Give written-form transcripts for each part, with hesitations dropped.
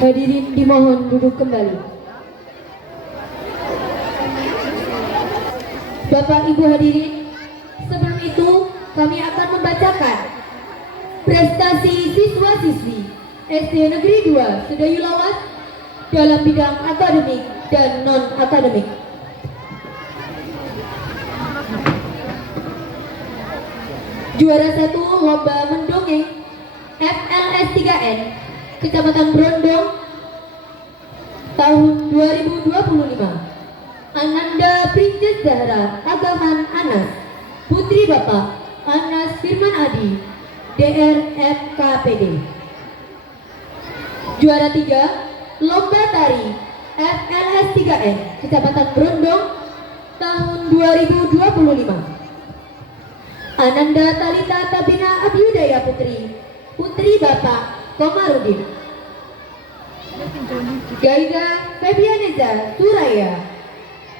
Hadirin dimohon duduk kembali. Bapak Ibu hadirin, sebelum itu kami akan membacakan prestasi siswa-siswi SD Negeri 2 Sedayu Lawas dalam bidang akademik dan non-akademik. Juara 1 lomba mendongeng FLS 3N Kecamatan Brondong tahun 2025. Ananda Princess Zahra Agahan Anas, Putri Bapak Anas Firman Adi, DR FKPD. Juara 3 lomba tari FLS 3N Kecamatan Brondong tahun 2025. Ananda Talita Tabina Abiudaya Putri, Putri Bapak Komarudin. Gaida Febianeza Suraya,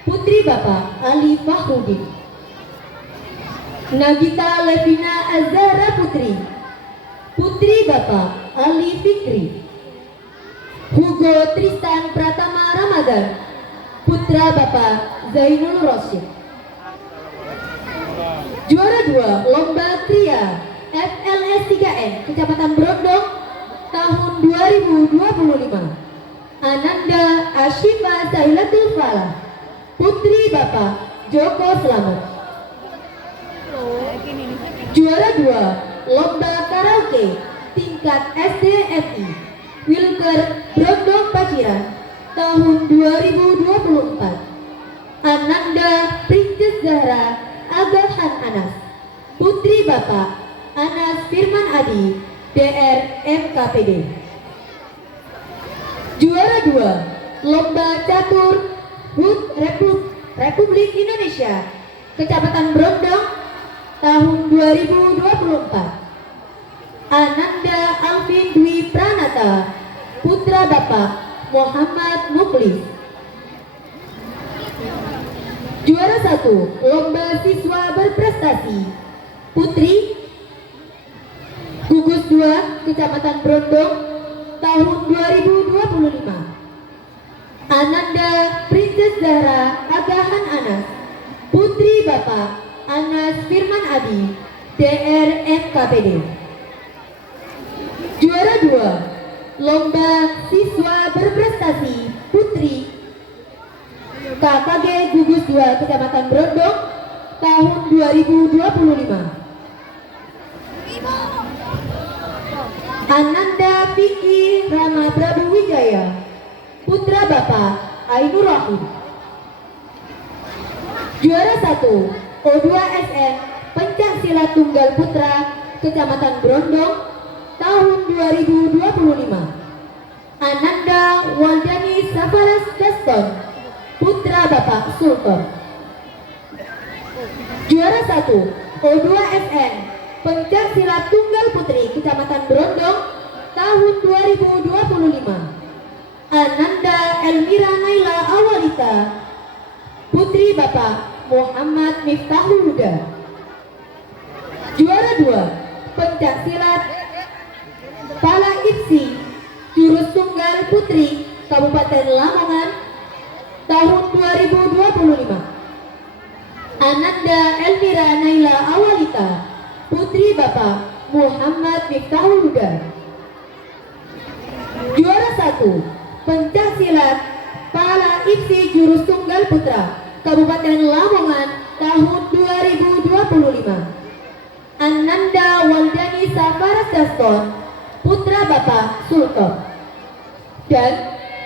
Putri Bapak Ali Fahrudin. Nagita Levina Azhara Putri, Putri Bapak Ali Fikri. Hugo Tristan Pratama Ramadan, Putra Bapak Zainul Rosyid. Juara 2 lomba kria FLS 3N Kecamatan Brondong tahun 2025. Ananda Ashifa Sahilatul Falah, Putri Bapak Joko Slamet. Juara 2 lomba karaoke tingkat SDFI Wilker Brondong Paciran tahun 2024. Ananda Princess Zahra Agahan Anas, Putri Bapak Anas Firman Adi, DR FKPD. Juara 2 lomba catur HUT Republik Indonesia Kecamatan Brondong tahun 2024. Ananda Alvin Dwi Pranata, Putra Bapak Muhammad Muklis. Juara 1 lomba siswa berprestasi Putri Gugus 2 Kecamatan Brondong tahun 2025. Ananda Princess Zahra Agahan Anas, Putri Bapak Anas Firman Adi, DR FKPD. Juara 2 lomba siswa berprestasi Putri KKG Gugus 2 Kecamatan Brondong tahun 2025. Ananda Vicky Rama Prabu Wijaya, Putra Bapak Ainur Rahim. Juara 1 O2SM Pencak Silat Tunggal Putra Kecamatan Brondong tahun 2025. Ananda Waldani Safaras Daston, Putra Bapak Sultan. Juara 1 O2SN Pencak Silat Tunggal Putri Kecamatan Brondong tahun 2025. Ananda Elmira Naila Awalita, Putri Bapak Muhammad Miftahul Huda. Juara 2 Pencak Silat Pala Ipsi Jurus Tunggal Putri Kabupaten Lamongan tahun 2025. Ananda Elmira Naila Awalita, Putri Bapak Muhammad Miftahul Huda. Juara 1 Pencak Silat Pala Ipsi Jurus Tunggal Putra Kabupaten Lamongan tahun 2025. Ananda Waldani Safaras Daston, Putra Bapak Sultan. Dan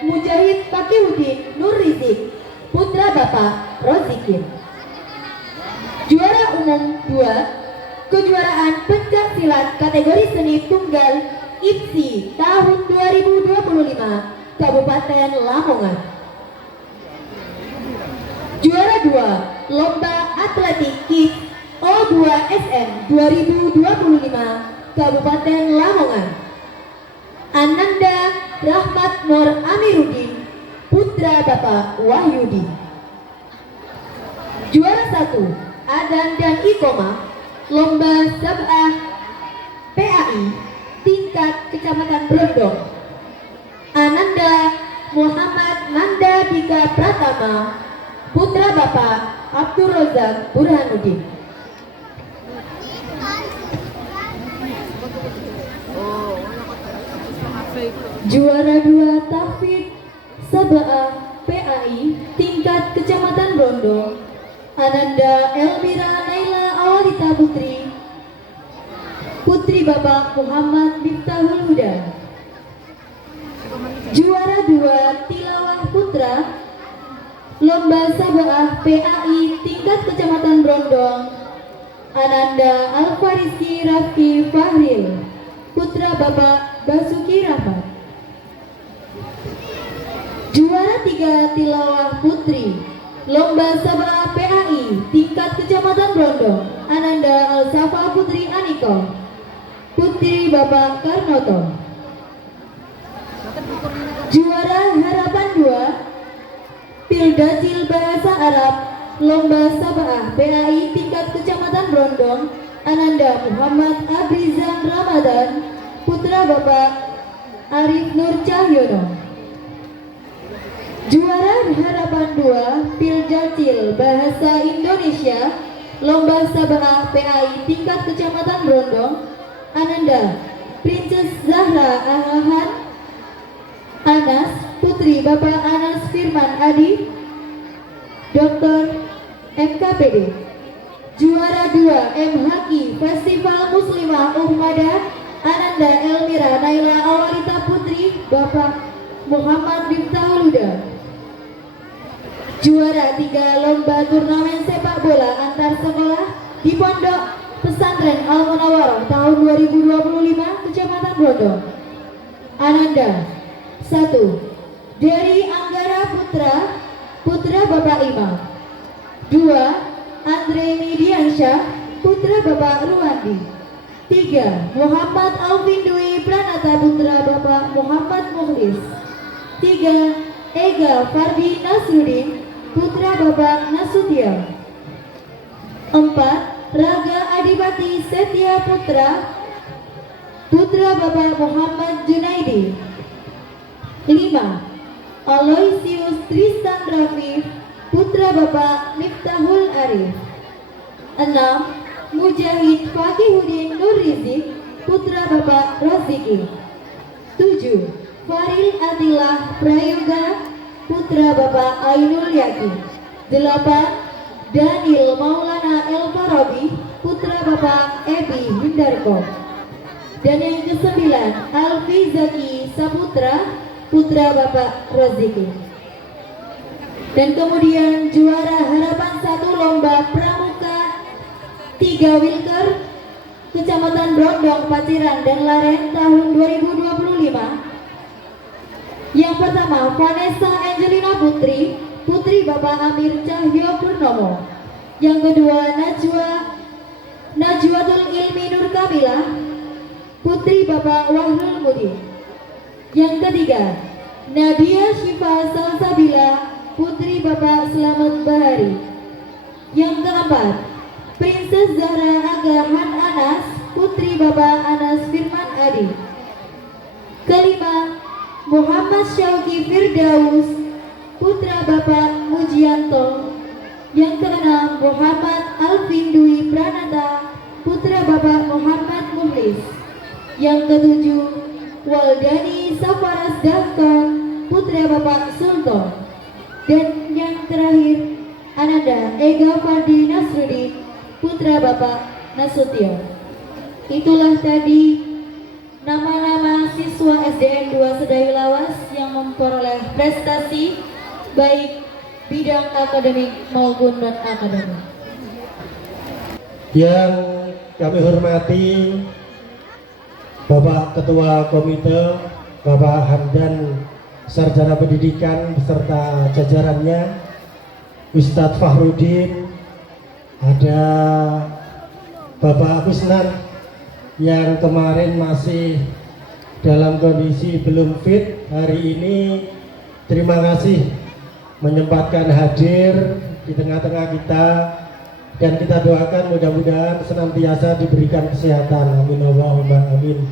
Mujahid Fakihudin Nur Rizik, Putra Bapak Rozikin. Juara umum 2 kejuaraan pencak silat kategori seni tunggal IPSI tahun 2025 Kabupaten Lamongan. Juara 2 lomba atletik kids O2SM 2025 Kabupaten Lamongan. Ananda Rahmat Nur Amiruddin, Putra Bapak Wahyudi. Juara 1 Adan dan Ikoma lomba Sabah PAI tingkat tingkat Kecamatan Brondong. Ananda Muhammad Nanda Dika Pratama, putra Bapak Abdul Razak Burhanuddin. Juara 2 Tahfidz Saba'ah PAI tingkat Kecamatan Brondong, Ananda Elmira Naila Awalita Putri, putri Bapak Muhammad Miftahul Huda. Juara 2 Tilawah Putra Lomba Saba'ah PAI tingkat Kecamatan Brondong, Ananda Alfariski Rafki Fahril, putra Bapak Basuki Rahmat. Juara 3 Tilawah Putri Lomba Saba'ah PAI tingkat Kecamatan Brondong, Ananda Alsafa Putri Aniko, putri Bapak Karnoto. Juara Harapan 2 Pildacil Bahasa Arab Lomba Saba'ah PAI tingkat Kecamatan Brondong, Ananda Muhammad Abrizan Ramadan, putra Bapak Arif Nur Cahyono. Juara Harapan 2 Pildacil Bahasa Indonesia Lomba Saba'ah PAI tingkat Kecamatan Brondong, Ananda Princess Zahra Ahahan Anas, putri Bapak Anas Firman Adi, Dr. FKPD. Juara 2 MHQ Festival Muslimah Uhmadah, Ananda Elmira Naila Awalita Putri, Bapak Muhammad Miftahul Huda. Juara 3 Lomba Turnamen Sepak Bola Antar Sekolah di Pondok Pesantren Al Munawwarah tahun 2025 Kecamatan Brondong, Ananda 1 Dari Anggara Putra, putra Bapak Imam. 2 Andre Midiansyah, putra Bapak Ruwandi. 3 Muhammad Alvin Dwi Pranata, putra Bapak Muhammad Mukhlis. 3 Ega Fardi Nasruddin, putra Bapak Nasution. 4 Raga Adipati Setia Putra, putra Bapak Muhammad Junaidi. 5 Aloysius Tristan Rafif, putra Bapak Miftahul Arif. 6 Mujahid Fakihuddin Nur Rizik, putra Bapak Roziki. 7 Faril Atilah Prayoga, putra Bapak Ainul Yakin. 8 Daniel Maulana El Farabi, putra Bapak Ebi Hindarko. Dan yang ke-9 Alfi Zaki Saputra, putra Bapak Roziki. Dan kemudian juara Harapan 1 Lomba Pramuka 3 Wilker Kecamatan Brondong, Paciran dan Laren tahun 2025. Yang pertama Vanessa Angelina Putri, putri Bapak Amir Cahyo Purnomo. Yang kedua Najwatul Ilmi Nur Kamila, putri Bapak Wahlul Mudi. Yang ketiga Nadia Syifa Salsabila, putri Bapak Slamet Bahari. Yang keempat Princess Zahra Agahan Anas, putri Bapak Anas Firman Adi. Kelima Muhammad Syauqi Firdaus, putra Bapak Mujianto. Yang keenam Muhammad Alvin Dwi Pranata, putra Bapak Muhammad Mukhlis. Yang ketujuh Waldani Safaras Daftar, putra Bapak Sultan. Dan yang terakhir Ananda Ega Fardi Nasruddin, putra Bapak Nasution. Itulah tadi nama-nama siswa SDN 2 Sedayu Lawas yang memperoleh prestasi baik bidang akademik maupun non-akademik. Yang kami hormati Bapak Ketua Komite, Bapak Hamdan Sarjana Pendidikan beserta jajarannya, Ustadz Fahrudin, ada Bapak Kusnan yang kemarin masih dalam kondisi belum fit, hari ini terima kasih menyempatkan hadir di tengah-tengah kita, dan kita doakan mudah-mudahan senantiasa diberikan kesehatan, amin Allahumma amin.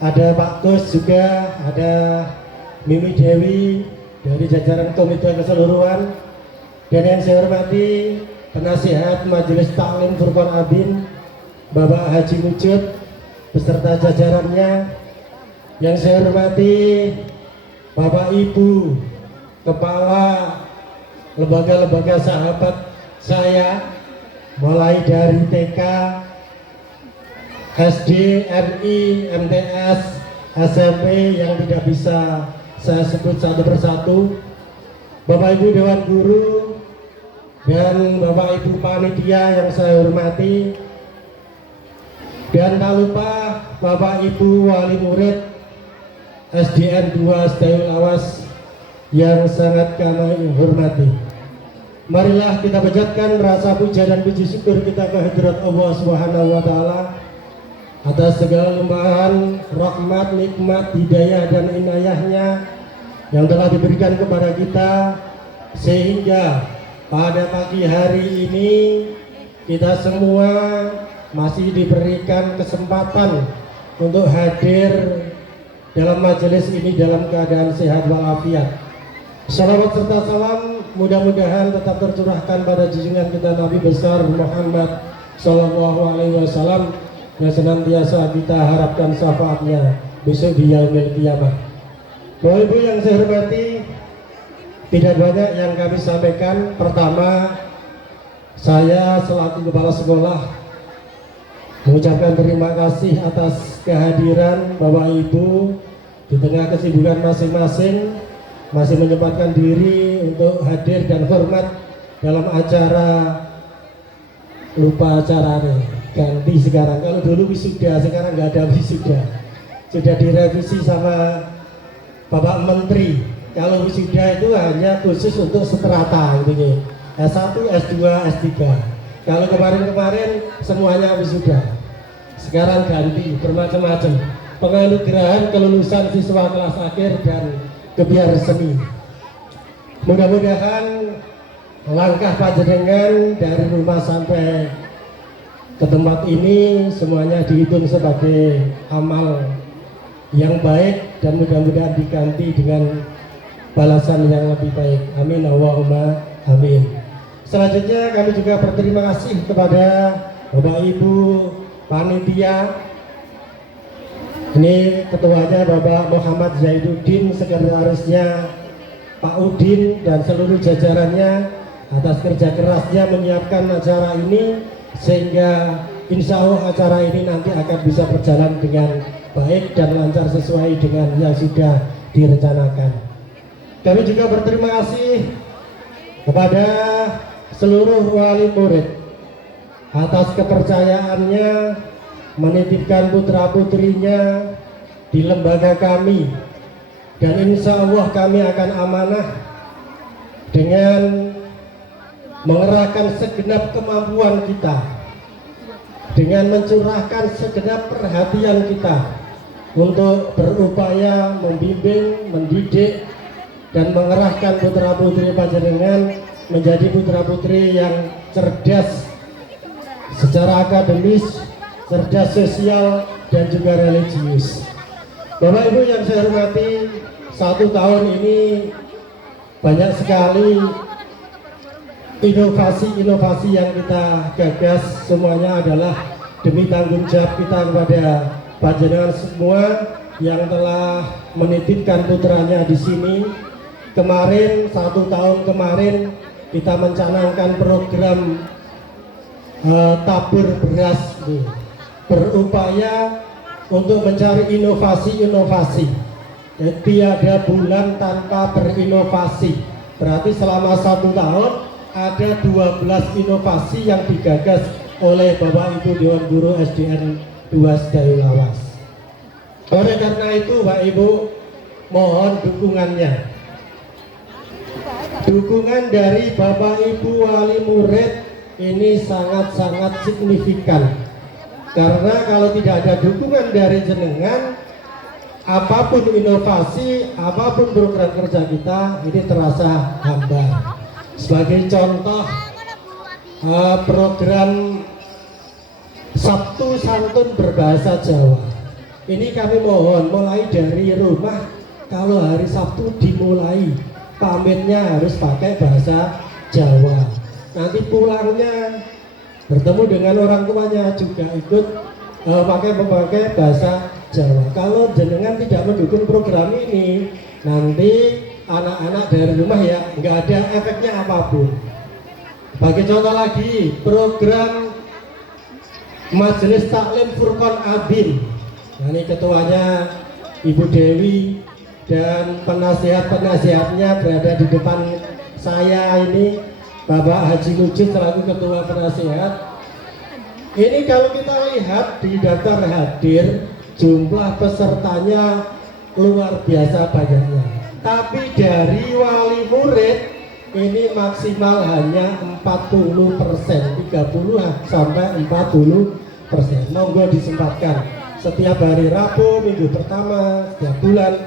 ada Pak Kus juga, ada Mimi Dewi dari jajaran komite keseluruhan, dan yang saya hormati penasihat Majelis Taklim Furqan Abin Bapak Haji Mujud beserta jajarannya, yang saya hormati Bapak Ibu Kepala lembaga-lembaga sahabat saya, mulai dari TK, SD, MI, MTS, SMP yang tidak bisa saya sebut satu persatu, Bapak Ibu Dewan Guru dan Bapak Ibu Panitia yang saya hormati, dan tak lupa Bapak Ibu Wali Murid SDN 2 Sedayul Lawas yang sangat kami hormati. Marilah kita panjatkan rasa puja dan puji syukur kita ke hadirat Allah Subhanahu wa taala atas segala limpahan rahmat, nikmat, hidayah dan inayahnya yang telah diberikan kepada kita, sehingga pada pagi hari ini kita semua masih diberikan kesempatan untuk hadir dalam majelis ini dalam keadaan sehat walafiat. Salawat serta salam mudah-mudahan tetap tercurahkan pada junjungan kita Nabi besar Muhammad Sallallahu Alaihi Wasallam yang senantiasa kita harapkan syafaatnya besok di yaumil qiyamah. Bapak Ibu yang saya hormati, tidak banyak yang kami sampaikan. Pertama, saya selaku kepala sekolah mengucapkan terima kasih atas kehadiran Bapak Ibu di tengah kesibukan masing-masing, masih menyempatkan diri untuk hadir dan hormat dalam acara, lupa acaranya, ganti sekarang. Kalau dulu wisuda, sekarang nggak ada wisuda, sudah direvisi sama Bapak Menteri. Kalau wisuda itu hanya khusus untuk seterata gitu, S1, S2, S3. Kalau kemarin-kemarin semuanya wisuda, sekarang ganti bermacam-macam, penganugerahan kelulusan siswa kelas akhir dan kebiar seni. Mudah-mudahan langkah panjenengan dari rumah sampai ke tempat ini semuanya dihitung sebagai amal yang baik dan mudah-mudahan diganti dengan balasan yang lebih baik. Amin Allahumma amin. Selanjutnya kami juga berterima kasih kepada Bapak Ibu panitia. Ini ketuanya Bapak Muhammad Zaiduddin, sekretarisnya Pak Udin dan seluruh jajarannya atas kerja kerasnya menyiapkan acara ini, sehingga insya Allah acara ini nanti akan bisa berjalan dengan baik dan lancar sesuai dengan yang sudah direncanakan. Kami juga berterima kasih kepada seluruh wali murid atas kepercayaannya menitipkan putra putrinya di lembaga kami, dan insya Allah kami akan amanah dengan mengerahkan segenap kemampuan kita, dengan mencurahkan segenap perhatian kita untuk berupaya membimbing, mendidik, dan mengerahkan putra putri panjenengan menjadi putra putri yang cerdas secara akademis, cerdas sosial, dan juga religius. Bapak Ibu yang saya hormati, 1 tahun ini banyak sekali inovasi-inovasi yang kita gagas. Semuanya adalah demi tanggung jawab kita kepada panjenengan semua yang telah menitipkan putranya di sini. Kemarin, 1 tahun kemarin, kita mencanangkan program tabur beras, berupaya untuk mencari inovasi-inovasi. Tiada bulan tanpa berinovasi. Berarti selama 1 tahun ada 12 inovasi yang digagas oleh Bapak Ibu Dewan Guru SDN 2 Sedayul Lawas. Oleh karena itu Pak Ibu, mohon dukungannya. Dukungan dari Bapak Ibu wali murid ini sangat-sangat signifikan. Karena kalau tidak ada dukungan dari jenengan, apapun inovasi, apapun program kerja kita ini terasa hambar. Sebagai contoh, program Sabtu Santun berbahasa Jawa Ini kami mohon mulai dari rumah, kalau hari Sabtu dimulai pamitnya harus pakai bahasa Jawa. Nanti pulangnya bertemu dengan orang tuanya juga ikut pakai bahasa Jawa. Kalau jenengan tidak mendukung program ini, nanti anak-anak dari rumah ya nggak ada efeknya apapun. Bagi contoh lagi, program Majelis Taklim Furqan Abin. Nah, ini ketuanya Ibu Dewi dan penasihat-penasihatnya berada di depan saya ini, Bapak Haji Lujud selaku ketua penasihat. Ini kalau kita lihat di daftar hadir, jumlah pesertanya luar biasa banyaknya. Tapi dari wali murid ini maksimal hanya 40%, 30 sampai 40%. Monggo disempatkan. Setiap hari Rabu, minggu pertama, setiap bulan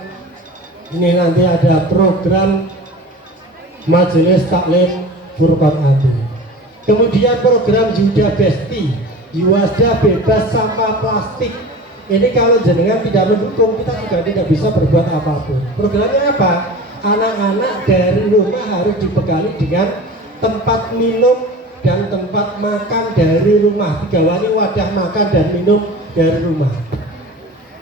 ini nanti ada program Majelis Taklim Furqan Abin. Kemudian program Yuda Besti, Yuwasda bebas sampah plastik. Ini kalau jenengan tidak mendukung, kita juga tidak bisa berbuat apapun. Programnya apa? Anak-anak dari rumah harus dibekali dengan tempat minum dan tempat makan dari rumah. Digawani wadah makan dan minum dari rumah.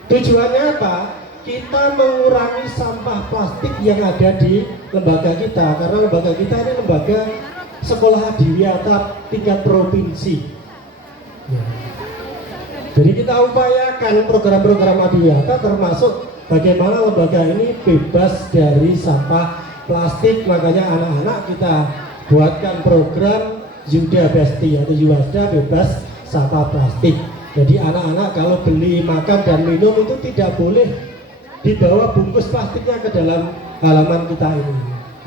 Tujuannya apa? Kita mengurangi sampah plastik yang ada di lembaga kita, karena lembaga kita ini lembaga sekolah adiwiyata tingkat provinsi. Ya. Jadi kita upayakan program-program adiwiyata, termasuk bagaimana lembaga ini bebas dari sampah plastik. Makanya anak-anak kita buatkan program Yuda Besti atau Yuwasda bebas sampah plastik. Jadi anak-anak kalau beli makan dan minum itu tidak boleh dibawa bungkus plastiknya ke dalam halaman kita ini.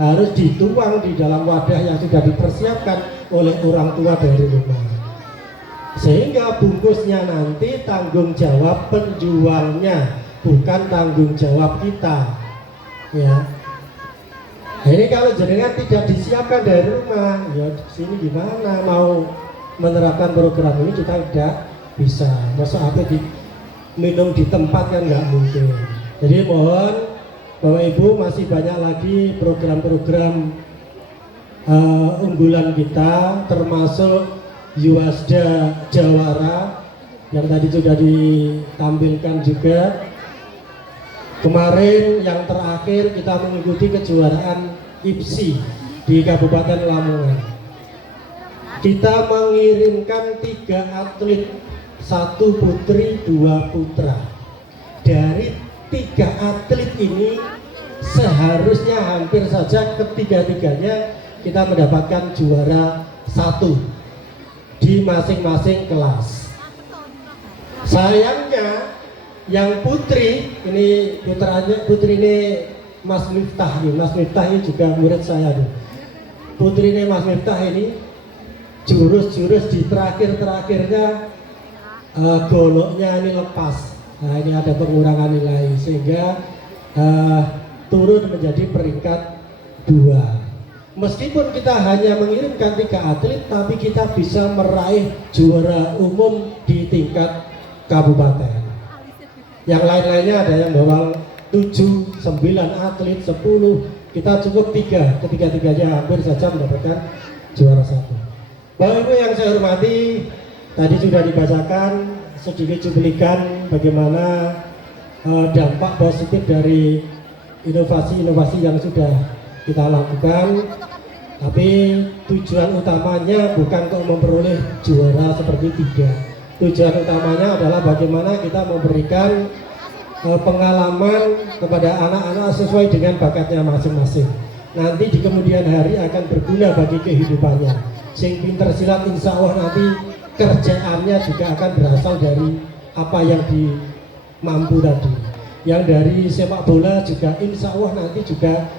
Harus dituang di dalam wadah yang sudah dipersiapkan oleh orang tua dari rumah. Sehingga bungkusnya nanti tanggung jawab penjualnya, bukan tanggung jawab kita. Ya. Nah, ini kalau jenengan tidak disiapkan dari rumah, ya sini gimana mau menerapkan program ini, kita tidak bisa. Masa apa minum di tempat kan nggak mungkin. Jadi mohon Bapak Ibu, masih banyak lagi program-program unggulan kita, termasuk Yuwasda Jawara yang tadi sudah ditampilkan juga. Kemarin yang terakhir kita mengikuti kejuaraan IPSI di Kabupaten Lamongan. Kita mengirimkan 3 atlet, 1 putri, 2 putra. Dari 3 atlet ini seharusnya hampir saja ketiga-tiganya kita mendapatkan juara 1 di masing-masing kelas. Sayangnya yang putri ini, putri ini Mas Miftah nih. Mas Miftah ini juga murid saya nih. Putri ini Mas Miftah ini jurus-jurus di terakhirnya goloknya ini lepas. Nah, ini ada pengurangan nilai sehingga turun menjadi peringkat 2. Meskipun kita hanya mengirimkan 3 atlet, tapi kita bisa meraih juara umum di tingkat kabupaten. Yang lain-lainnya ada yang bawa 7, 9 atlet, 10. Kita cukup 3, ketiga-tiganya hampir saja mendapatkan juara 1. Bapak Ibu yang saya hormati, tadi sudah dibacakan sedikit cuplikan bagaimana dampak positif dari inovasi-inovasi yang sudah kita lakukan. Tapi tujuan utamanya bukan untuk memperoleh juara seperti 3. Tujuan utamanya adalah bagaimana kita memberikan pengalaman kepada anak-anak sesuai dengan bakatnya masing-masing. Nanti di kemudian hari akan berguna bagi kehidupannya. Sing pinter silat insya Allah nanti kerjaannya juga akan berasal dari apa yang dimampu tadi. Yang dari sepak bola juga insya Allah nanti juga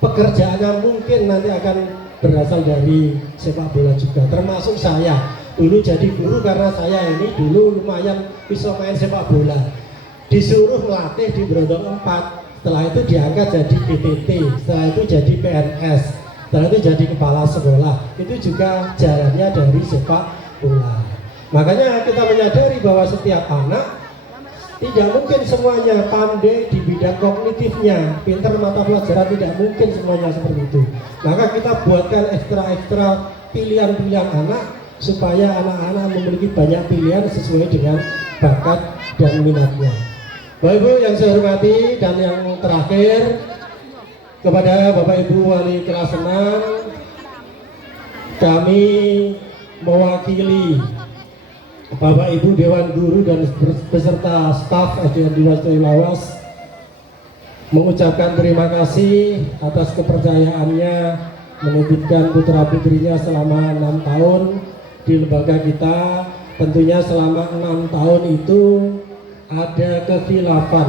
pekerjaannya mungkin nanti akan berasal dari sepak bola juga. Termasuk saya dulu jadi guru karena saya ini dulu lumayan bisa main sepak bola. Disuruh melatih di Brondong 4, setelah itu diangkat jadi BPT, setelah itu jadi PNS, setelah itu jadi kepala sekolah. Itu juga jalannya dari sepak bola. Makanya kita menyadari bahwa setiap anak Tidak mungkin semuanya pandai di bidang kognitifnya, pinter mata pelajaran, tidak mungkin semuanya seperti itu. Maka kita buatkan ekstra-ekstra pilihan-pilihan anak supaya anak-anak memiliki banyak pilihan sesuai dengan bakat dan minatnya. Bapak Ibu yang saya hormati, dan yang terakhir kepada Bapak Ibu Wali kelas 6, kami mewakili Bapak Ibu Dewan Guru dan beserta staf SDN 2 Sedayu Lawas mengucapkan terima kasih atas kepercayaannya menitipkan putra putrinya selama 6 tahun di lembaga kita. Tentunya selama 6 tahun itu ada kekhilafan,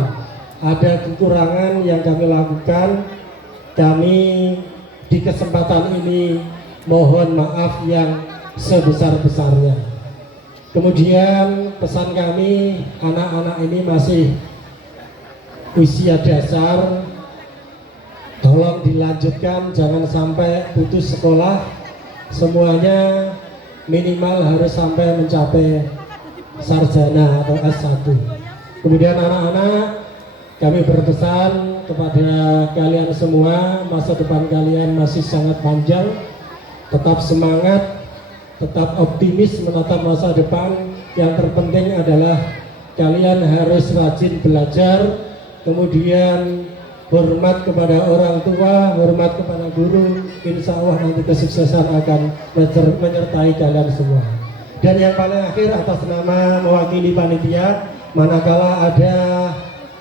ada kekurangan yang kami lakukan. Kami di kesempatan ini mohon maaf yang sebesar-besarnya. Kemudian pesan kami, anak-anak ini masih usia dasar, tolong dilanjutkan, jangan sampai putus sekolah. Semuanya minimal harus sampai mencapai sarjana atau S1. Kemudian anak-anak, kami berpesan kepada kalian semua, masa depan kalian masih sangat panjang. Tetap semangat, tetap optimis menatap masa depan. Yang terpenting adalah kalian harus rajin belajar, kemudian hormat kepada orang tua, hormat kepada guru. Insya Allah nanti kesuksesan akan menyertai kalian semua. Dan yang paling akhir, atas nama mewakili panitia, manakala ada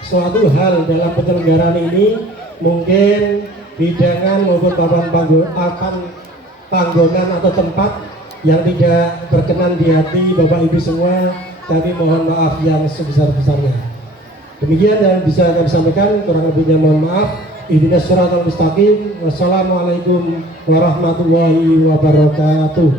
suatu hal dalam penyelenggaraan ini, mungkin hidangan maupun papan panggonan atau tempat yang tidak berkenan di hati Bapak Ibu semua, kami mohon maaf yang sebesar-besarnya. Demikian yang bisa kami sampaikan, kurang lebihnya mohon maaf. Ihdinas siratal mustaqim. Wassalamualaikum warahmatullahi wabarakatuh.